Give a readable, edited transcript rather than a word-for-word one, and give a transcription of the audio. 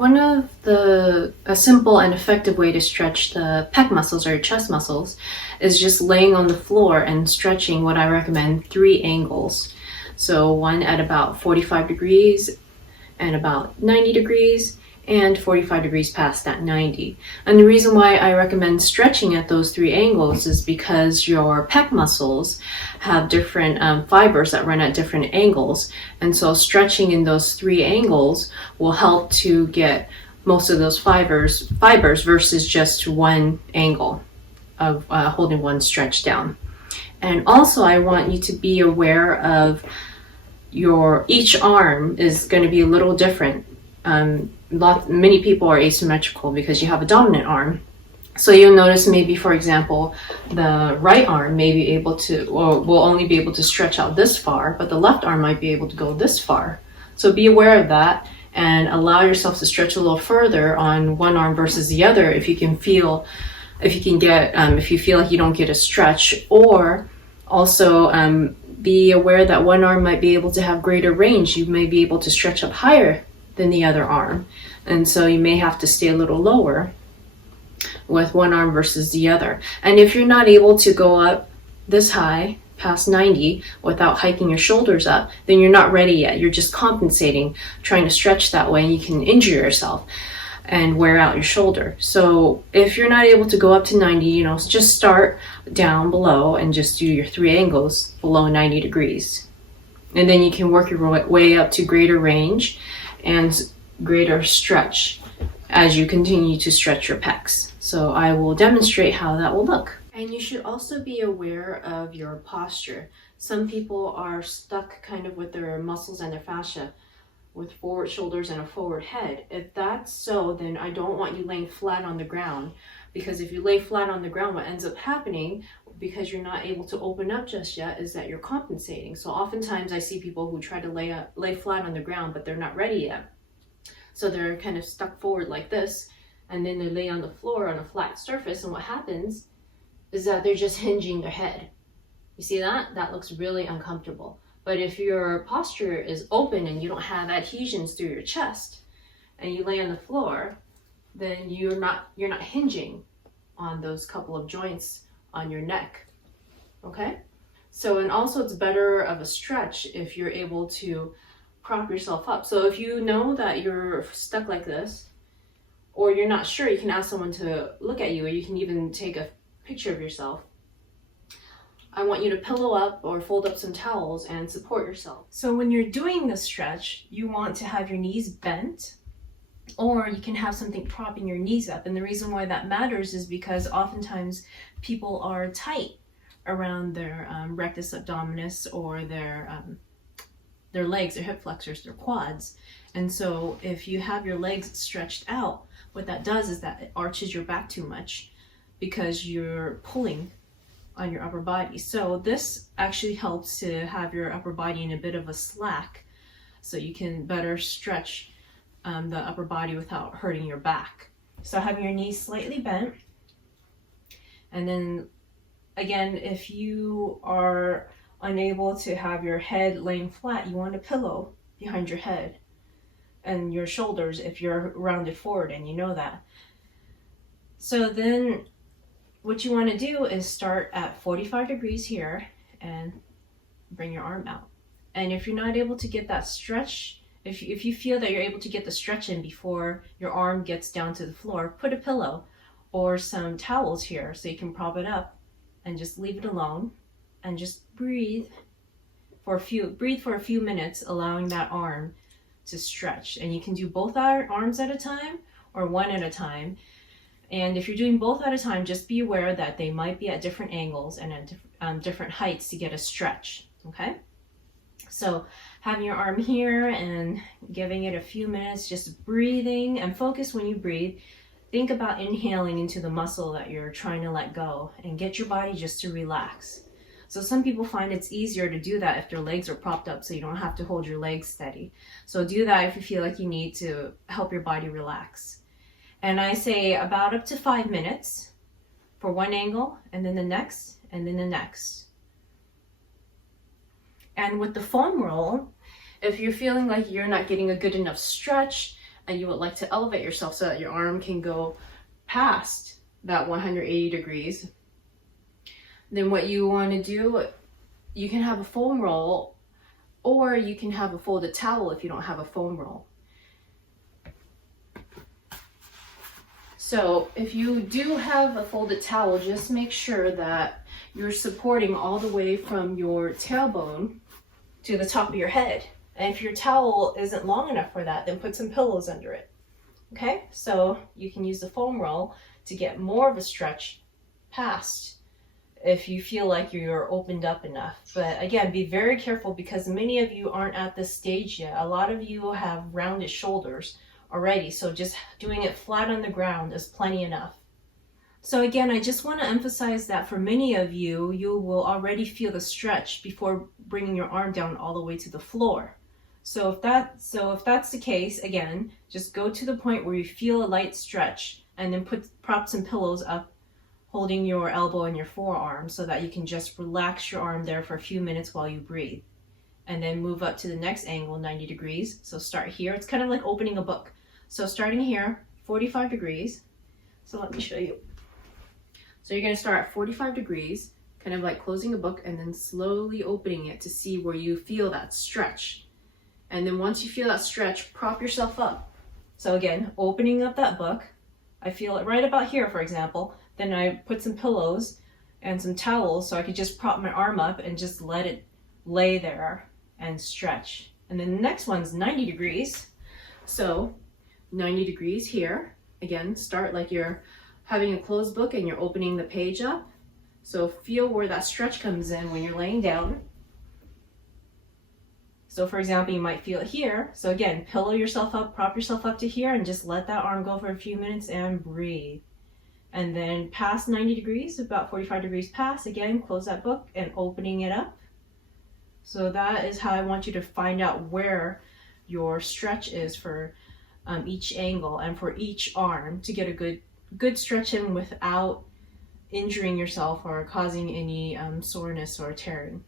A simple and effective way to stretch the pec muscles or chest muscles is just laying on the floor and stretching what I recommend 3 angles. So one at about 45 degrees and about 90 degrees and 45 degrees past that 90. And the reason why I recommend stretching at those 3 angles is because your pec muscles have different fibers that run at different angles. And so stretching in those 3 angles will help to get most of those fibers versus just one angle of holding one stretch down. And also I want you to be aware of each arm is going to be a little different. Many people are asymmetrical because you have a dominant arm. So you'll notice maybe, for example, the right arm may be able to, or will only be able to stretch out this far, but the left arm might be able to go this far. So be aware of that and allow yourself to stretch a little further on one arm versus the other if you feel like you don't get a stretch, or also be aware that one arm might be able to have greater range. You may be able to stretch up higher than the other arm. And so you may have to stay a little lower with one arm versus the other. And if you're not able to go up this high, past 90, without hiking your shoulders up, then you're not ready yet. You're just compensating, trying to stretch that way, and you can injure yourself and wear out your shoulder. So if you're not able to go up to 90, just start down below and just do your 3 angles below 90 degrees. And then you can work your way up to greater range and greater stretch as you continue to stretch your pecs. So I will demonstrate how that will look. And you should also be aware of your posture. Some people are stuck kind of with their muscles and their fascia with forward shoulders and a forward head. If that's so, then I don't want you laying flat on the ground, because if you lay flat on the ground, what ends up happening, because you're not able to open up just yet, is that you're compensating. So oftentimes I see people who try to lay flat on the ground, but they're not ready yet. So they're kind of stuck forward like this, and then they lay on the floor on a flat surface, and what happens is that they're just hinging their head. You see that? That looks really uncomfortable. But if your posture is open and you don't have adhesions through your chest, and you lay on the floor, then you're not hinging on those couple of joints on your neck. Okay? So, and also it's better of a stretch if you're able to prop yourself up. So if you know that you're stuck like this, or you're not sure, you can ask someone to look at you, or you can even take a picture of yourself. I want you to pillow up or fold up some towels and support yourself. So when you're doing this stretch, you want to have your knees bent, or you can have something propping your knees up. And the reason why that matters is because oftentimes people are tight around their rectus abdominis, or their legs, their hip flexors, their quads. And so if you have your legs stretched out, what that does is that it arches your back too much because you're pulling on your upper body. So this actually helps to have your upper body in a bit of a slack, so you can better stretch the upper body without hurting your back. So having your knees slightly bent, and then again, if you are unable to have your head laying flat, you want a pillow behind your head and your shoulders if you're rounded forward and you know that. So then what you want to do is start at 45 degrees here and bring your arm out. And if you're not able to get that stretch, if you feel that you're able to get the stretch in before your arm gets down to the floor, put a pillow or some towels here so you can prop it up and just leave it alone and just breathe for a few minutes, allowing that arm to stretch. And you can do both arms at a time or one at a time. And if you're doing both at a time, just be aware that they might be at different angles and at different heights to get a stretch, okay? So having your arm here and giving it a few minutes, just breathing, and focus when you breathe. Think about inhaling into the muscle that you're trying to let go and get your body just to relax. So some people find it's easier to do that if their legs are propped up, so you don't have to hold your legs steady. So do that if you feel like you need to help your body relax. And I say about up to 5 minutes for one angle, and then the next, and then the next. And with the foam roll, if you're feeling like you're not getting a good enough stretch, and you would like to elevate yourself so that your arm can go past that 180 degrees, then what you want to do, you can have a foam roll, or you can have a folded towel if you don't have a foam roll. So if you do have a folded towel, just make sure that you're supporting all the way from your tailbone to the top of your head. And if your towel isn't long enough for that, then put some pillows under it. Okay, so you can use the foam roll to get more of a stretch past if you feel like you're opened up enough. But again, be very careful because many of you aren't at this stage yet. A lot of you have rounded shoulders already, so just doing it flat on the ground is plenty enough. So again, I just want to emphasize that for many of you, you will already feel the stretch before bringing your arm down all the way to the floor. So if that's the case, again, just go to the point where you feel a light stretch and then prop some pillows up holding your elbow and your forearm so that you can just relax your arm there for a few minutes while you breathe. And then move up to the next angle, 90 degrees. So start here. It's kind of like opening a book. So starting here, 45 degrees. So let me show you. So you're going to start at 45 degrees, kind of like closing a book, and then slowly opening it to see where you feel that stretch. And then once you feel that stretch, prop yourself up. So again, opening up that book. I feel it right about here, for example. Then I put some pillows and some towels so I could just prop my arm up and just let it lay there and stretch. And then the next one's 90 degrees. So 90 degrees here. Again, start like you're having a closed book and you're opening the page up. So feel where that stretch comes in when you're laying down. So for example, you might feel it here. So again, pillow yourself up, prop yourself up to here, and just let that arm go for a few minutes and breathe. And then past 90 degrees, about 45 degrees past, again, close that book and opening it up. So that is how I want you to find out where your stretch is for each angle and for each arm to get a good stretch in without injuring yourself or causing any soreness or tearing.